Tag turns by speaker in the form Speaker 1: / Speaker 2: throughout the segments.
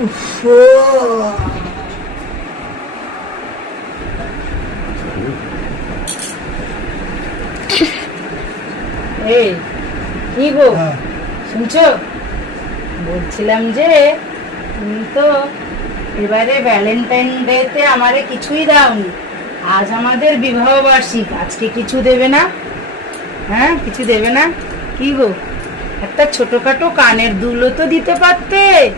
Speaker 1: এই কি গো?
Speaker 2: হ্যাঁ।
Speaker 1: শুনছো? বলছিলাম যে তুমি তো এবারে ভ্যালেন্টাইন ডেতে আমারে কিছুই দাওনি। আজ আমাদের বিবাহ বার্ষিক আজকে কিছু দেবে না? হ্যাঁ কিছু দেবে না? কি গো? একটা ছোটোখাটো কানের দুলও তো দিতে পারতে।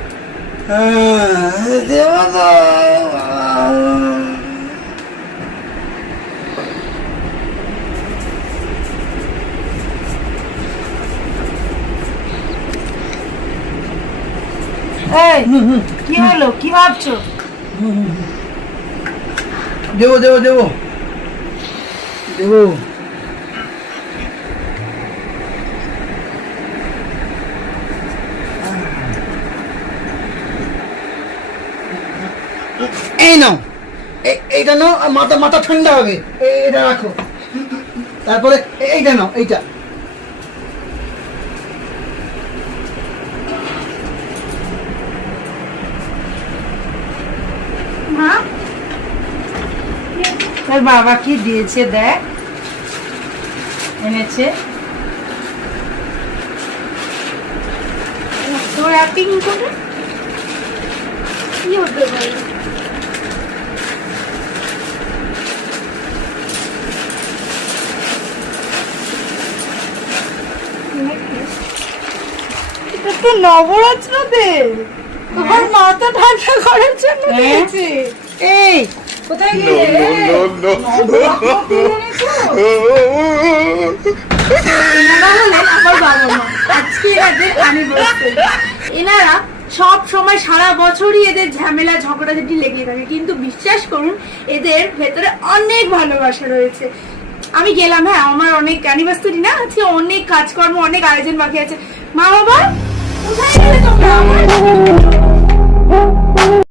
Speaker 1: কি হলো? কি ভাবছ?
Speaker 2: দেবো দেবো দেবো। দেবো। এই নাও। এইটা নাও মাথা মাথা ঠান্ডা হবে। রাখো। তারপরে এইটা নাও, এইটা।
Speaker 1: তোর বাবা কি দিয়েছে দেখ। এনেছে।
Speaker 3: তোর র্যাপিং করে কি হতে পারে এটা তো নবরাত্রদের তোমার মাথা ঠান্ডা করার জন্য
Speaker 1: হ্যাঁ? এই কোথায় গেলে
Speaker 3: এনারা হলেন আমার বাবা মা আজকে এনাদের অ্যানিভার্সারি এনারা সব সময় সারা বছরই এদের ঝামেলা ঝগড়াঝাটি লেগে থাকে। কিন্তু বিশ্বাস করুন, এদের ভেতরে অনেক ভালোবাসা রয়েছে। আমি গেলাম হ্যাঁ আমার অনেক অ্যানিভার্সারি না, আজকে অনেক কাজকর্ম, অনেক আয়োজন বাকি আছে। মা বাবা, কোথায় গেলে তোমরা?